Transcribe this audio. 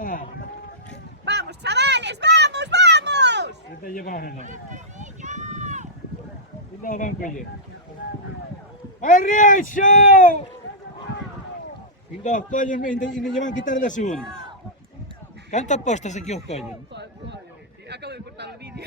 está. ¡Vamos, chavales! ¡Vamos, vamos! ¿Qué te llevas, Renan? Cuidado, banco, oye. ¡Arriesgo! Cuidado, collen, ainda lle van quitar 10 segundos. Canto apostas aquí os collen? Acabo de cortar el vídeo.